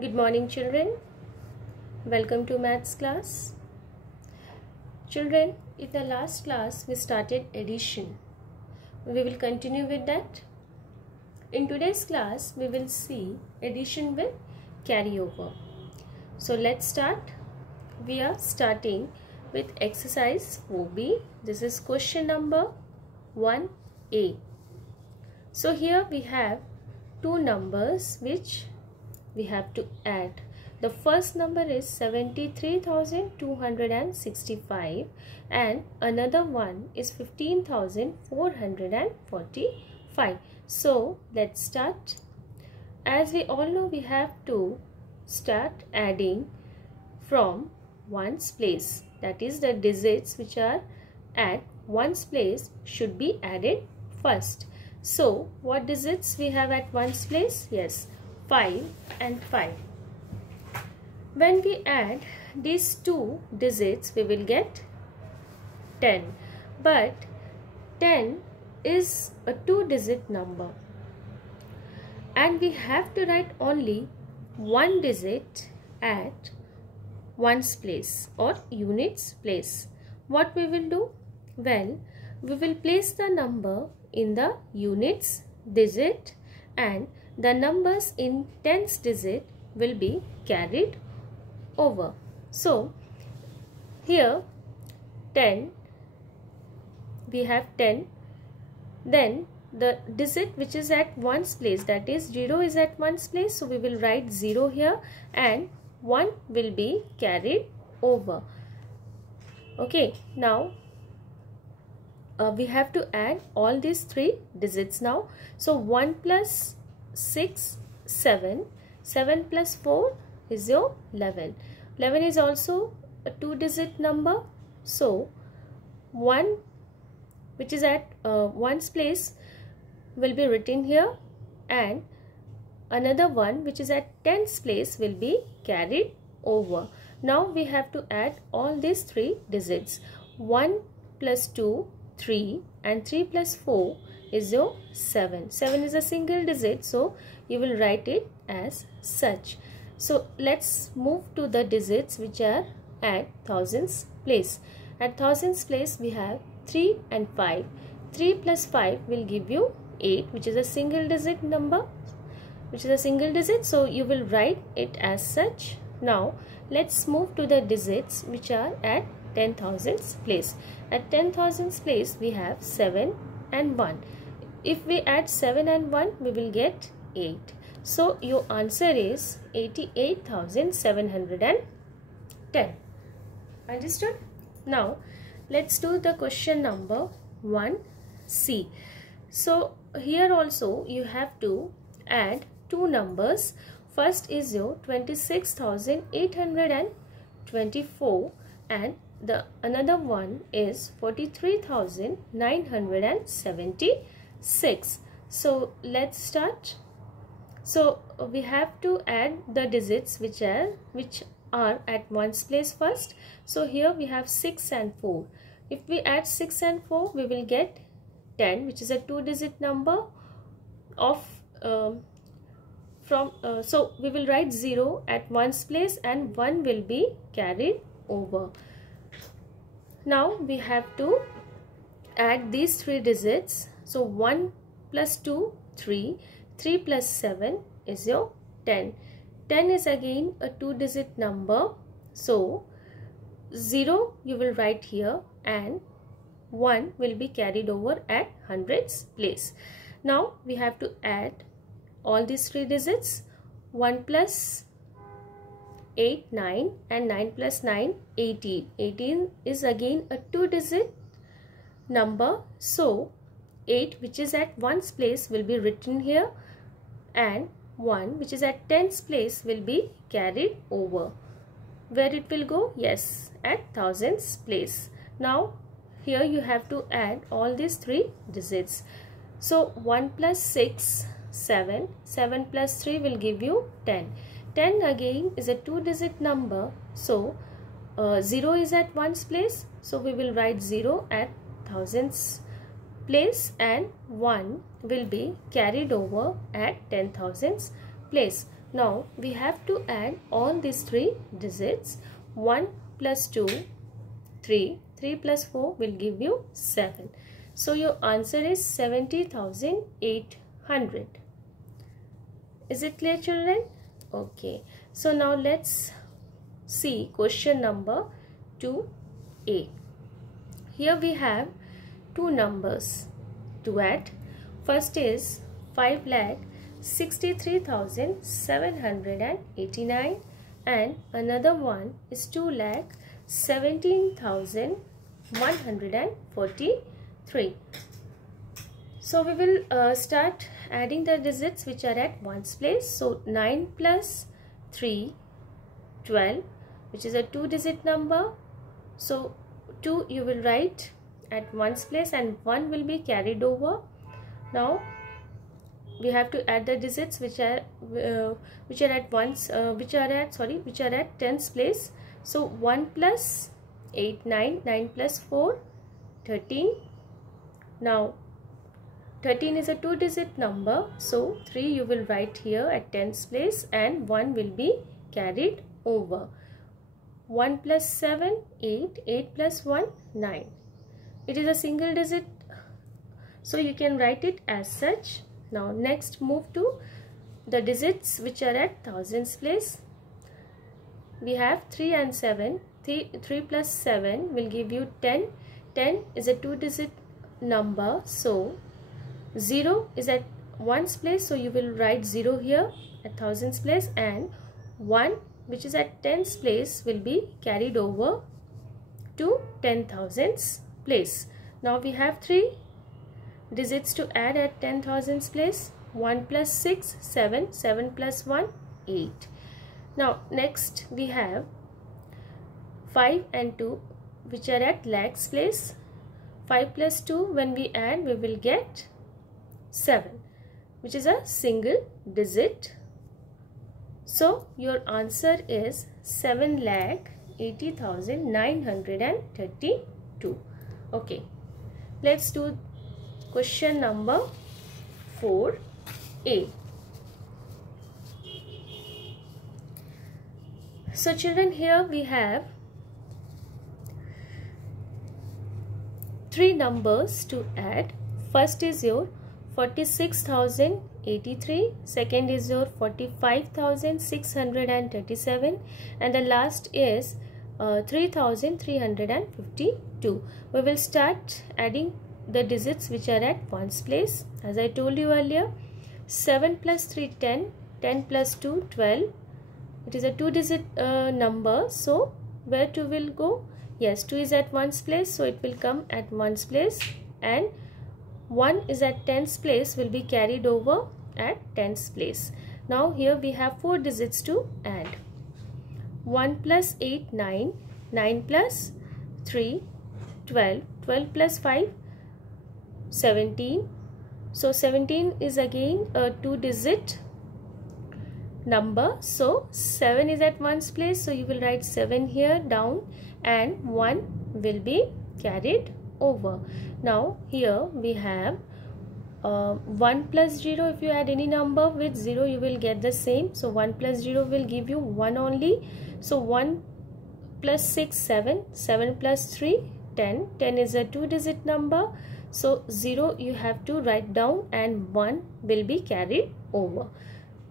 Good morning, children. Welcome to maths class. Children, in the last class we started addition. We will continue with that. In today's class we will see addition with carryover. So let's start. We are starting with exercise 4B. This is question number 1A. So here we have two numbers which we have to add. The first number is 73,265 and another one is 15,445. So let's start. As we all know, we have to start adding from ones place. That is, the digits which are at ones place should be added first. So what digits we have at ones place? Yes, 5 and 5. When we add these two digits, we will get 10. But 10 is a two-digit number. And we have to write only one digit at ones place or units place. What we will do? Well, we will place the number in the units digit and the numbers in tens digit will be carried over. So here 10, we have 10, then the digit which is at ones place, that is 0 is at ones place, so we will write 0 here and 1 will be carried over. Okay, now we have to add all these three digits now. So 1 plus 6, 7. 7 plus 4 is your 11. 11 is also a two-digit number. So 1 which is at ones place will be written here and another one which is at tens place will be carried over. Now we have to add all these three digits. 1 plus 2, 3 and 3 plus 4 is your 7. 7 is a single digit, so you will write it as such. So let's move to the digits which are at thousands place. At thousands place we have 3 and 5. 3 plus 5 will give you 8, which is a single digit number, so you will write it as such. Now let's move to the digits which are at 10,000s place. At 10,000s place we have 7 and 1. If we add 7 and 1, we will get 8. So your answer is 88,710. Understood? Now let's do the question number 1C. So here also you have to add two numbers. First is your 26,824 and the another one is 43,976. So let's start. So we have to add the digits which are at ones place first. So here we have 6 and 4. If we add 6 and 4, we will get 10, which is a two-digit number of so we will write 0 at ones place and 1 will be carried over. Now we have to add these three digits. So 1 plus 2, 3. 3 plus 7 is your 10. 10 is again a two-digit number. So 0 you will write here and 1 will be carried over at hundreds place. Now we have to add all these three digits. 1 plus 8, 9 and 9 plus 9, 18. 18 is again a two-digit number. So 8 which is at ones place will be written here and 1 which is at tens place will be carried over. Where it will go? Yes, at thousands place. Now here you have to add all these three digits. So 1 plus 6, 7. 7 plus 3 will give you 10. 10 again is a two-digit number. So 0 is at ones place. So we will write 0 at thousands place and 1 will be carried over at 10,000s place. Now we have to add all these three digits. 1 plus 2, 3. 3 plus 4 will give you 7. So your answer is 70,800. Is it clear, children? Okay. So now let's see question number 2A. Here we have two numbers to add. First is 5,63,789 and another one is 2,17,143. So we will start adding the digits which are at ones place. So 9 plus 3, 12, which is a 2-digit number. So 2 you will write at ones place and 1 will be carried over. Now we have to add the digits which are at tens place. So 1 plus 8, 9, 9 plus 4, 13. Now 13 is a 2-digit number, so 3 you will write here at tens place and 1 will be carried over. 1 plus 7, 8, 8 plus 1, 9. It is a single digit, so you can write it as such. Now next move to the digits which are at thousands place. We have 3 and 7. 3 plus 7 will give you 10. 10 is a 2-digit number, so 0 is at ones place, so you will write 0 here at thousands place, and 1 which is at tens place will be carried over to 10,000s place. Now we have 3 digits to add at 10,000s place. 1 plus 6, 7. 7 plus 1, 8. Now next we have 5 and 2 which are at lakhs place. 5 plus 2, when we add we will get 7, which is a single digit. So your answer is 7,80,932. Okay, let's do question number 4A. So children, here we have 3 numbers to add. First is your 46,083, second is your 45,637, and the last is 3,352. We will start adding the digits which are at ones place. As I told you earlier, 7 plus 3, 10, 10 plus 2, 12. It is a 2-digit number, so where 2 will go? Yes, 2 is at ones place, so it will come at ones place, and 1 is at tens place, will be carried over at tens place. Now here we have 4 digits to add. 1 plus 8, 9. 9 plus 3, 12. 12 plus 5, 17. So 17 is again a 2-digit number. So 7 is at ones place, so you will write 7 here down and 1 will be carried over. Now here we have 1 plus 0. If you add any number with 0 you will get the same. So 1 plus 0 will give you 1 only. So 1 plus 6, 7. 7 plus 3, 10. 10 is a 2-digit number. So 0 you have to write down and 1 will be carried over.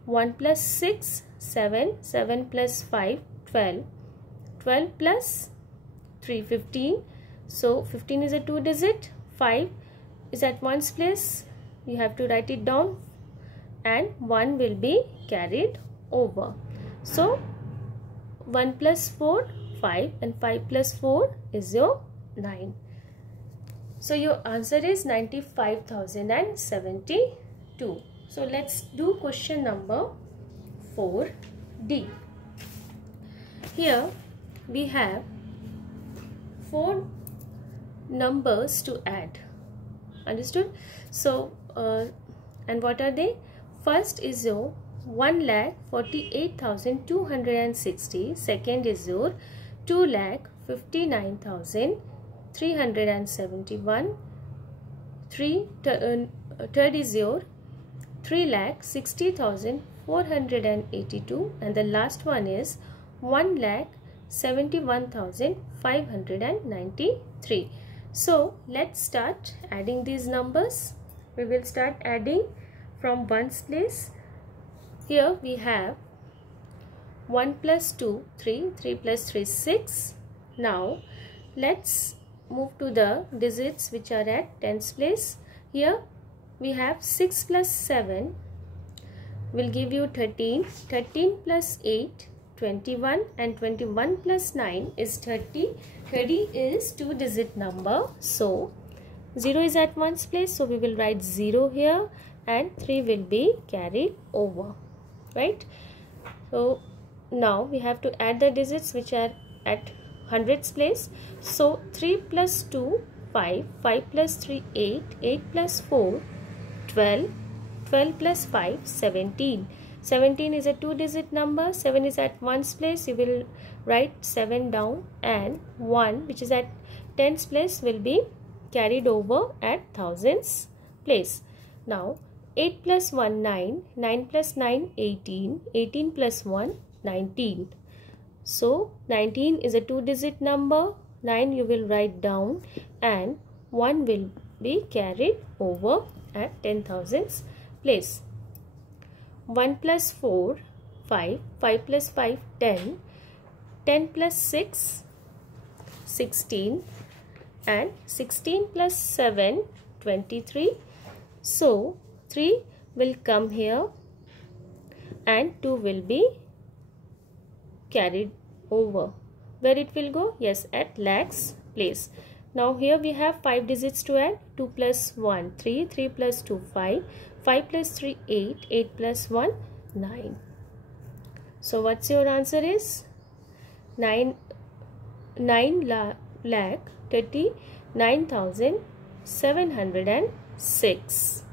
1 plus 6, 7. 7 plus 5, 12. 12 plus 3, 15. So 15 is a 2-digit. 5 is at ones place. You have to write it down and 1 will be carried over. So 1 plus 4, 5, and 5 plus 4 is your 9. So your answer is 95,072. So let's do question number 4D. Here we have 4 numbers to add. Understood? So and what are they? First is your 1,48,260. Second is your 2,59,371. Third is your 3,60,500. 482, and the last one is 1,71,593. So let's start adding these numbers. We will start adding from ones place. Here we have 1 plus 2, 3, 3 plus 3, 6. Now let's move to the digits which are at tens place. Here we have 6 plus 7 will give you 13. 13 plus 8, 21, and 21 plus 9 is 30. 30 is 2-digit number. So 0 is at ones place, so we will write 0 here, and 3 will be carried over, right? So now we have to add the digits which are at hundreds place. So 3 plus 2, 5, 5 plus 3, 8, 8 plus 4, 12, 12 plus 5, 17. 17 is a 2-digit number. 7 is at ones place, you will write 7 down, and 1 which is at tens place will be carried over at thousands place. Now 8 plus 1, 9, 9 plus 9, 18, 18 plus 1, 19. So 19 is a 2-digit number. 9 you will write down, and 1 will be carried over at 10,000s place. 1 plus 4, 5, 5 plus 5, 10, 10 plus 6, 16, and 16 plus 7, 23. So 3 will come here, and 2 will be carried over. Where it will go? Yes, at lakhs place. Now here we have 5 digits to add. 2 plus 1, 3, 3 plus 2, 5, 5 plus 3, 8, 8 plus 1, 9. So what's your answer is? 9 lakh 39,706.